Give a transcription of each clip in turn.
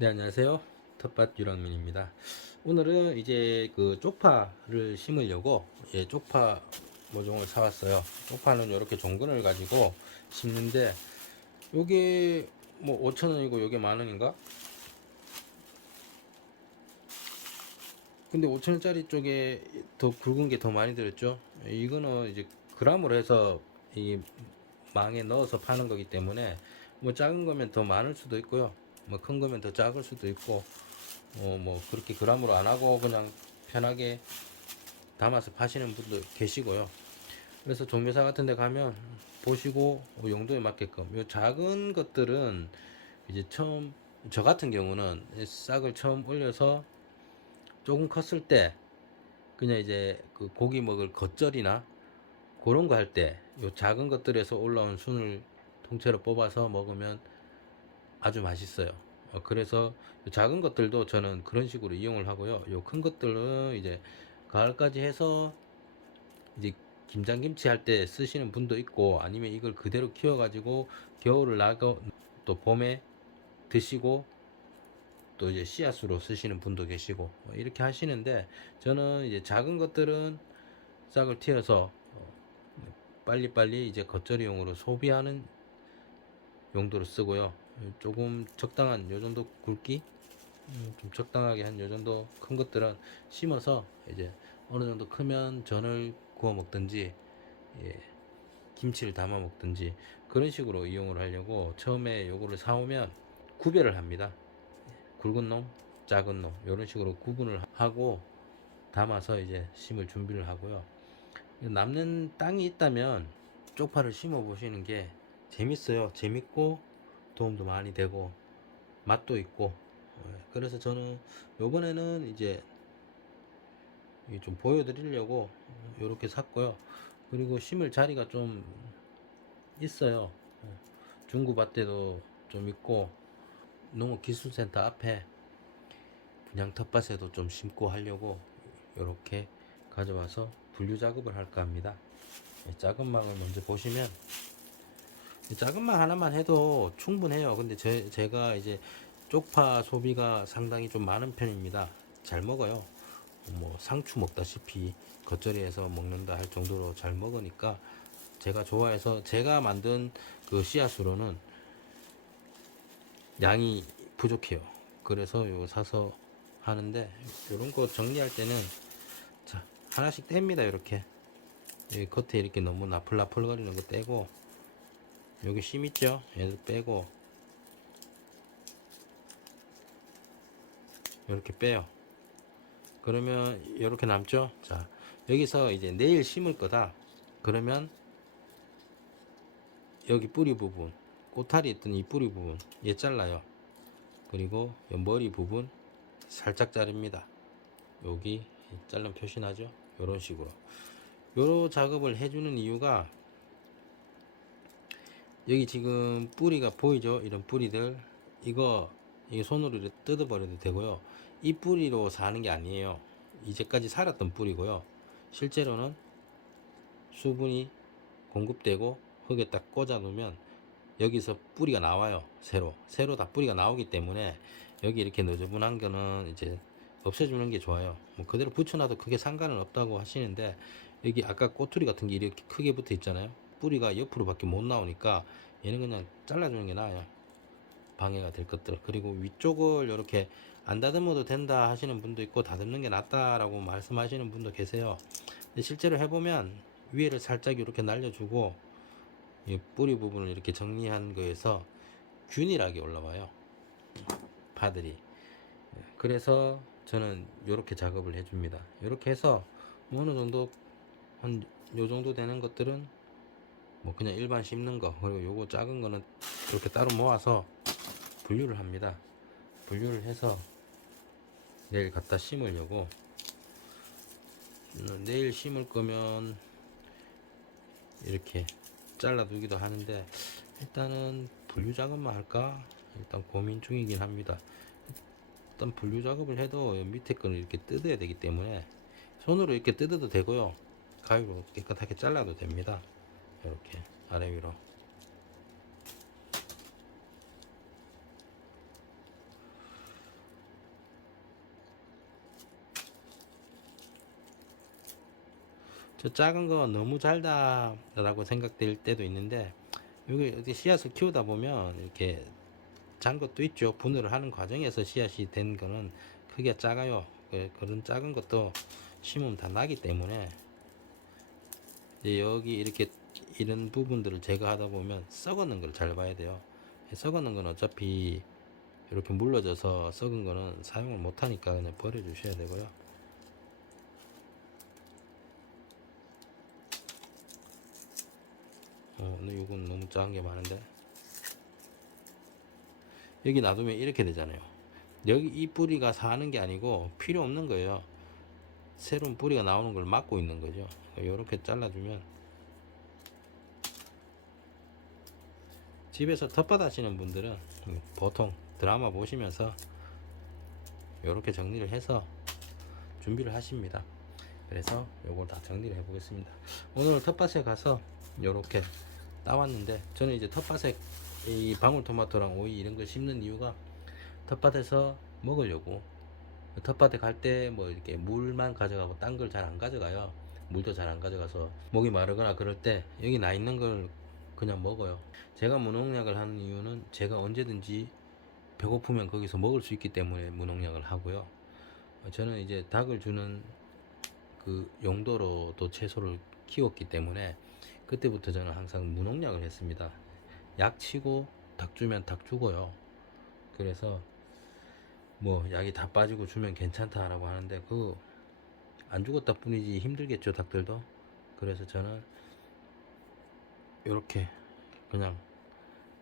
네, 안녕하세요. 텃밭 유랑민입니다. 오늘은 이제 그 쪽파를 심으려고 쪽파 모종을 사왔어요. 쪽파는 이렇게 종근을 가지고 심는데 요게 뭐 5,000원이고 요게 만원인가? 근데 5,000원짜리 쪽에 더 굵은 게 더 많이 들었죠. 이거는 이제 그람으로 해서 이 망에 넣어서 파는 거기 때문에 뭐 작은 거면 더 많을 수도 있고요. 뭐 큰 거면 더 작을 수도 있고 뭐 그렇게 그람으로 안 하고 그냥 편하게 담아서 파시는 분도 계시고요. 그래서 종묘사 같은 데 가면 보시고 용도에 맞게끔 요 작은 것들은 이제 처음 저 같은 경우는 싹을 처음 올려서 조금 컸을 때 그냥 이제 그 고기 먹을 겉절이나 그런 거 할 때 요 작은 것들에서 올라온 순을 통째로 뽑아서 먹으면 아주 맛있어요. 그래서 작은 것들도 저는 그런 식으로 이용을 하고요. 요 큰 것들은 이제 가을까지 해서 이제 김장김치 할 때 쓰시는 분도 있고 아니면 이걸 그대로 키워가지고 겨울을 나고 또 봄에 드시고 또 이제 씨앗으로 쓰시는 분도 계시고 이렇게 하시는데 저는 이제 작은 것들은 싹을 틔어서 빨리빨리 이제 겉절이용으로 소비하는 용도로 쓰고요. 조금 적당한 요 정도 굵기 좀 적당하게 한 요 정도 큰 것들은 심어서 이제 어느 정도 크면 전을 구워 먹든지 예, 김치를 담아 먹든지 그런 식으로 이용을 하려고 처음에 요거를 사오면 구별을 합니다. 굵은 놈, 작은 놈 이런 식으로 구분을 하고 담아서 이제 심을 준비를 하고요. 남는 땅이 있다면 쪽파를 심어 보시는 게 재밌어요. 재밌고 도움도 많이 되고 맛도 있고. 그래서 저는 요번에는 이제 좀 보여드리려고 이렇게 샀고요. 그리고 심을 자리가 좀 있어요. 중구밭에도 좀 있고 농업기술센터 앞에 그냥 텃밭에도 좀 심고 하려고 이렇게 가져와서 분류 작업을 할까 합니다. 작은 망을 먼저 보시면 작은 망 하나만 해도 충분해요. 근데 제가 이제 쪽파 소비가 상당히 좀 많은 편입니다. 잘 먹어요. 뭐 상추 먹다시피 겉절이해서 먹는다 할 정도로 잘 먹으니까 제가 좋아해서 제가 만든 그 씨앗으로는 양이 부족해요. 그래서 요 사서 하는데 요런 거 정리할 때는 자 하나씩 뗍니다. 이렇게 여기 겉에 이렇게 너무 나풀나풀거리는 거 떼고 여기 심 있죠? 얘들 빼고 이렇게 빼요. 그러면 이렇게 남죠? 자 여기서 이제 내일 심을 거다. 그러면 여기 뿌리 부분 꼬타리 있던 이 뿌리 부분 얘 잘라요. 그리고 머리 부분 살짝 자릅니다. 여기 잘른 표시 나죠? 이런 식으로 요런 작업을 해주는 이유가 여기 지금 뿌리가 보이죠? 이런 뿌리들 이거 손으로 이렇게 뜯어버려도 되고요. 이 뿌리로 사는 게 아니에요. 이제까지 살았던 뿌리고요. 실제로는 수분이 공급되고 흙에 딱 꽂아 놓으면 여기서 뿌리가 나와요. 새로 다 뿌리가 나오기 때문에 여기 이렇게 너저분한 거는 이제 없애주는 게 좋아요. 뭐 그대로 붙여놔도 크게 상관은 없다고 하시는데 여기 아까 꼬투리 같은 게 이렇게 크게 붙어 있잖아요. 뿌리가 옆으로 밖에 못 나오니까 얘는 그냥 잘라주는 게 나아요. 방해가 될 것들. 그리고 위쪽을 이렇게 안 다듬어도 된다 하시는 분도 있고 다듬는 게 낫다라고 말씀하시는 분도 계세요. 근데 실제로 해보면 위에를 살짝 이렇게 날려주고 이 뿌리 부분을 이렇게 정리한 거에서 균일하게 올라와요. 파들이. 그래서 저는 이렇게 작업을 해줍니다. 이렇게 해서 뭐 어느 정도 한 요 정도 되는 것들은 뭐 그냥 일반 심는 거 그리고 요거 작은 거는 이렇게 따로 모아서 분류를 합니다. 분류를 해서 내일 갖다 심으려고 내일 심을 거면 이렇게 잘라 두기도 하는데 일단은 분류 작업만 할까 일단 고민 중이긴 합니다. 일단 분류 작업을 해도 밑에 거는 이렇게 뜯어야 되기 때문에 손으로 이렇게 뜯어도 되고요. 가위로 깨끗하게 잘라도 됩니다. 이렇게 아래 위로 저 작은 거 너무 잘다 라고 생각될 때도 있는데, 여기 어디 씨앗을 키우다 보면 이렇게 잔 것도 있죠. 분해를 하는 과정에서 씨앗이 된 거는 크기가 작아요. 그런 작은 것도 심으면 다 나기 때문에, 이제 여기 이렇게 이런 부분들을 제거하다 보면 썩었는 걸 잘 봐야 돼요. 썩었는 건 어차피 이렇게 물러져서 썩은 거는 사용을 못 하니까 그냥 버려 주셔야 되고요. 이건 너무 작은 게 많은데, 여기 놔두면 이렇게 되잖아요. 여기 이 뿌리가 사는 게 아니고 필요 없는 거예요. 새로운 뿌리가 나오는 걸 막고 있는 거죠. 이렇게 잘라주면, 집에서 텃밭 하시는 분들은 보통 드라마 보시면서 이렇게 정리를 해서 준비를 하십니다. 그래서 요걸 다 정리를 해 보겠습니다. 오늘 텃밭에 가서 이렇게 따왔는데, 저는 이제 텃밭에 이 방울토마토랑 오이 이런 걸 심는 이유가 텃밭에서 먹으려고. 텃밭에 갈 때 뭐 이렇게 물만 가져가고 딴 걸 잘 안 가져가요. 물도 잘 안 가져가서 목이 마르거나 그럴 때 여기 나 있는 걸 그냥 먹어요. 제가 무농약을 하는 이유는 제가 언제든지 배고프면 거기서 먹을 수 있기 때문에 무농약을 하고요. 저는 이제 닭을 주는 그 용도로도 채소를 키웠기 때문에 그때부터 저는 항상 무농약을 했습니다. 약 치고 닭 주면 닭 죽어요. 그래서 뭐 약이 다 빠지고 주면 괜찮다라고 하는데, 그 안 죽었다 뿐이지 힘들겠죠, 닭들도. 그래서 저는 이렇게 그냥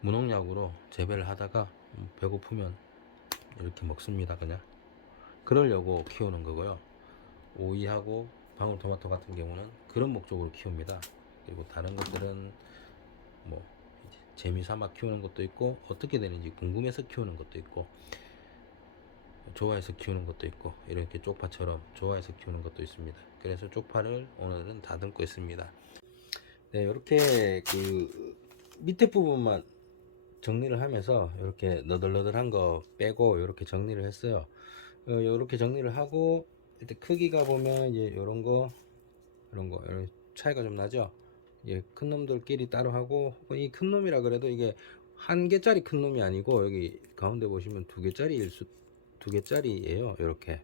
무농약으로 재배를 하다가 배고프면 이렇게 먹습니다. 그냥 그러려고 키우는 거고요. 오이하고 방울토마토 같은 경우는 그런 목적으로 키웁니다. 그리고 다른 것들은 뭐 재미삼아 키우는 것도 있고, 어떻게 되는지 궁금해서 키우는 것도 있고, 좋아해서 키우는 것도 있고, 이렇게 쪽파처럼 좋아해서 키우는 것도 있습니다. 그래서 쪽파를 오늘은 다듬고 있습니다. 네, 이렇게 그 밑에 부분만 정리를 하면서 이렇게 너덜너덜한 거 빼고 이렇게 정리를 했어요. 이렇게 정리를 하고, 일단 크기가 보면 이제 이런 거 이런 차이가 좀 나죠. 예, 큰 놈들끼리 따로 하고, 이 큰 놈이라 그래도 이게 한 개짜리 큰 놈이 아니고, 여기 가운데 보시면 두 개짜리예요. 이렇게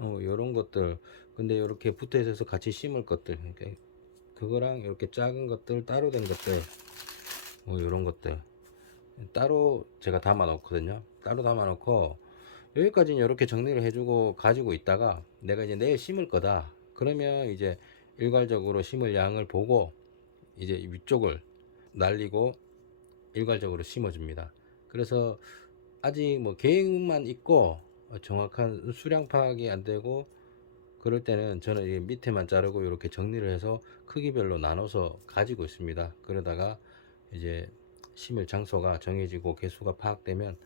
요런 것들. 근데 이렇게 붙어 있어서 같이 심을 것들, 그러니까 그거랑 이렇게 작은 것들 따로 된 것들, 요런 것들 따로 제가 담아 놓거든요. 따로 담아 놓고 여기까지는 이렇게 정리를 해주고 가지고 있다가, 내가 이제 내일 심을 거다 그러면 이제 일괄적으로 심을 양을 보고 이제 위쪽을 날리고 일괄적으로 심어줍니다. 그래서 아직 뭐 계획만 있고 정확한 수량 파악이 안 되고 그럴 때는 저는 이 밑에만 자르고 이렇게 정리를 해서 크기별로 나눠서 가지고 있습니다. 그러다가 이제 심을 장소가 정해지고 개수가 파악되면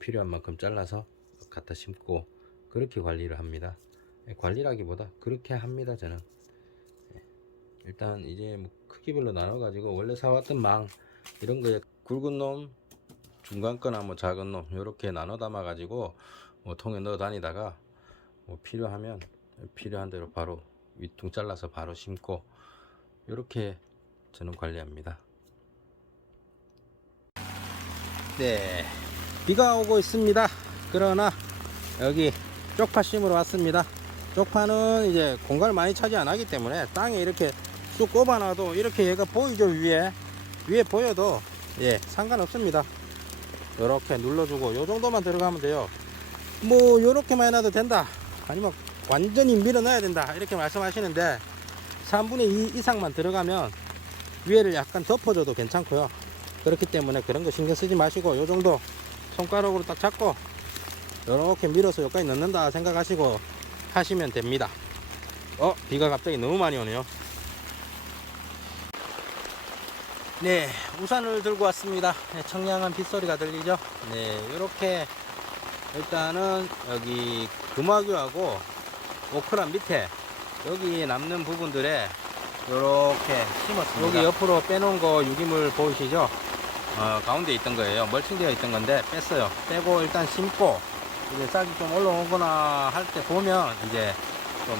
필요한 만큼 잘라서 갖다 심고, 그렇게 관리를 합니다. 관리라기보다 그렇게 합니다, 저는. 일단 이제 뭐 크기별로 나눠 가지고, 원래 사왔던 망 이런 거에 굵은 놈, 중간 거나 뭐 작은 놈 이렇게 나눠 담아 가지고 뭐 통에 넣어 다니다가 뭐 필요하면 필요한 대로 바로 위통 잘라서 바로 심고, 이렇게 저는 관리합니다. 네, 비가 오고 있습니다. 그러나 여기 쪽파 심으러 왔습니다. 쪽파는 이제 공간을 많이 차지 안 하기 때문에 땅에 이렇게 쑥 꼽아놔도 이렇게 얘가 보이죠. 위에 보여도 예, 상관없습니다. 이렇게 눌러주고 요 정도만 들어가면 돼요. 뭐 요렇게만 해놔도 된다, 아니면 완전히 밀어 넣어야 된다 이렇게 말씀하시는데, 3분의 2 이상만 들어가면 위에를 약간 덮어줘도 괜찮고요. 그렇기 때문에 그런 거 신경 쓰지 마시고, 요 정도 손가락으로 딱 잡고 이렇게 밀어서 여기까지 넣는다 생각하시고 하시면 됩니다. 비가 갑자기 너무 많이 오네요. 네, 우산을 들고 왔습니다. 네, 청량한 빗소리가 들리죠. 네, 이렇게 일단은 여기 금화규하고 오크라 밑에 여기 남는 부분들에 이렇게 심었습니다. 여기 옆으로 빼놓은 거 유기물 보이시죠? 가운데 있던 거예요. 멀칭되어 있던 건데 뺐어요. 빼고 일단 심고, 이제 싹이 좀 올라오거나 할 때 보면 이제 좀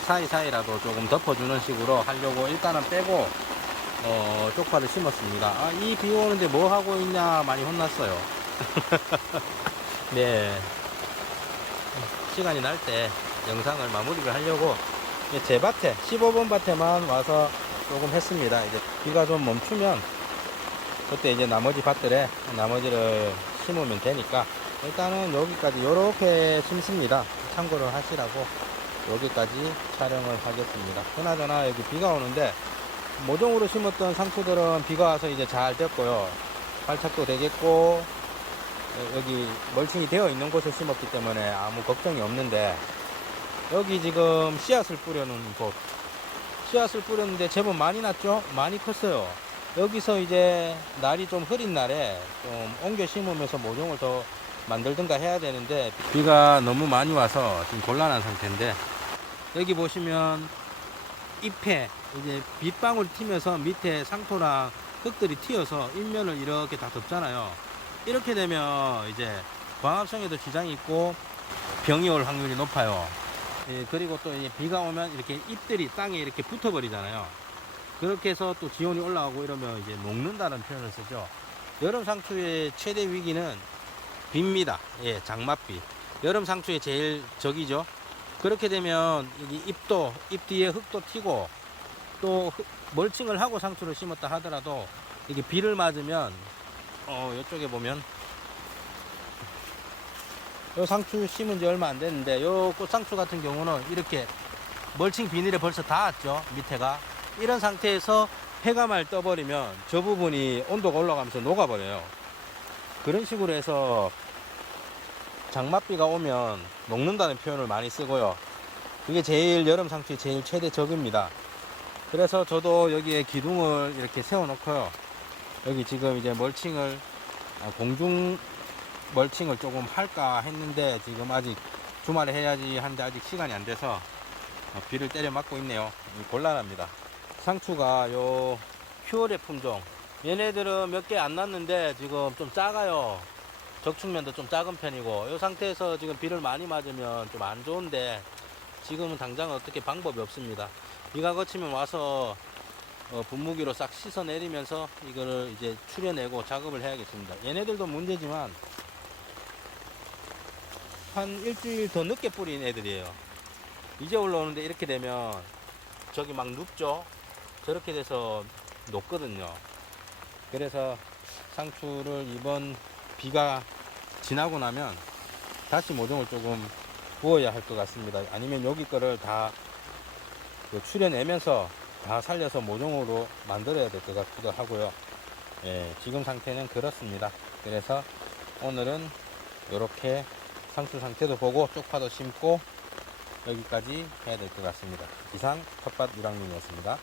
사이사이라도 조금 덮어주는 식으로 하려고 일단은 빼고 쪽파를 심었습니다. 아, 이 비 오는데 뭐 하고 있냐 많이 혼났어요. 네, 시간이 날 때 영상을 마무리를 하려고 제 밭에 15번 밭에만 와서 조금 했습니다. 이제 비가 좀 멈추면 그때 이제 나머지 밭들에 나머지를 심으면 되니까 일단은 여기까지 요렇게 심습니다. 참고를 하시라고 여기까지 촬영을 하겠습니다. 그나저나 여기 비가 오는데 모종으로 심었던 상추들은 비가 와서 이제 잘 됐고요. 발착도 되겠고 여기 멀칭이 되어 있는 곳에 심었기 때문에 아무 걱정이 없는데 여기 지금 씨앗을 뿌려놓은 곳, 씨앗을 뿌렸는데 제법 많이 났죠? 많이 컸어요. 여기서 이제 날이 좀 흐린 날에 좀 옮겨 심으면서 모종을 더 만들든가 해야 되는데 비가 너무 많이 와서 지금 곤란한 상태인데 여기 보시면 잎에 이제 빗방울이 튀면서 밑에 상토랑 흙들이 튀어서 잎면을 이렇게 다 덮잖아요. 이렇게 되면 이제 광합성에도 지장이 있고 병이 올 확률이 높아요. 예, 그리고 또 비가 오면 이렇게 잎들이 땅에 이렇게 붙어 버리잖아요. 그렇게 해서 또 지온이 올라가고 이러면 이제 녹는다는 표현을 쓰죠. 여름 상추의 최대 위기는 비입니다. 예, 장맛비. 여름 상추의 제일 적이죠. 그렇게 되면 여기 잎 뒤에 흙도 튀고 또 멀칭을 하고 상추를 심었다 하더라도 이게 비를 맞으면 이쪽에 보면 요 상추 심은 지 얼마 안 됐는데 요 꽃상추 같은 경우는 이렇게 멀칭 비닐에 벌써 닿았죠. 밑에가 이런 상태에서 해가 말 떠버리면 저 부분이 온도가 올라가면서 녹아버려요. 그런 식으로 해서 장맛비가 오면 녹는다는 표현을 많이 쓰고요. 그게 제일 여름 상추의 제일 최대 적입니다. 그래서 저도 여기에 기둥을 이렇게 세워 놓고요. 여기 지금 이제 멀칭을 공중 멀칭을 조금 할까 했는데 지금 아직 주말에 해야지 하는데 아직 시간이 안 돼서 비를 때려 맞고 있네요. 곤란합니다. 상추가 요 퓨어레 품종 얘네들은 몇 개 안 났는데 지금 좀 작아요. 적축면도 좀 작은 편이고 이 상태에서 지금 비를 많이 맞으면 좀 안 좋은데 지금은 당장 어떻게 방법이 없습니다. 비가 그치면 와서 분무기로 싹 씻어 내리면서 이거를 이제 추려내고 작업을 해야겠습니다. 얘네들도 문제지만 한 일주일 더 늦게 뿌린 애들이에요. 이제 올라오는데 이렇게 되면 저기 막 눕죠. 저렇게 돼서 녹거든요. 그래서 상추를 이번 비가 지나고 나면 다시 모종을 조금 부어야 할 것 같습니다. 아니면 여기 거를 다 추려내면서 다 살려서 모종으로 만들어야 될 것 같기도 하고요. 예, 지금 상태는 그렇습니다. 그래서 오늘은 이렇게 상추 상태도 보고 쪽파도 심고 여기까지 해야 될 것 같습니다. 이상 텃밭 유랑민이었습니다.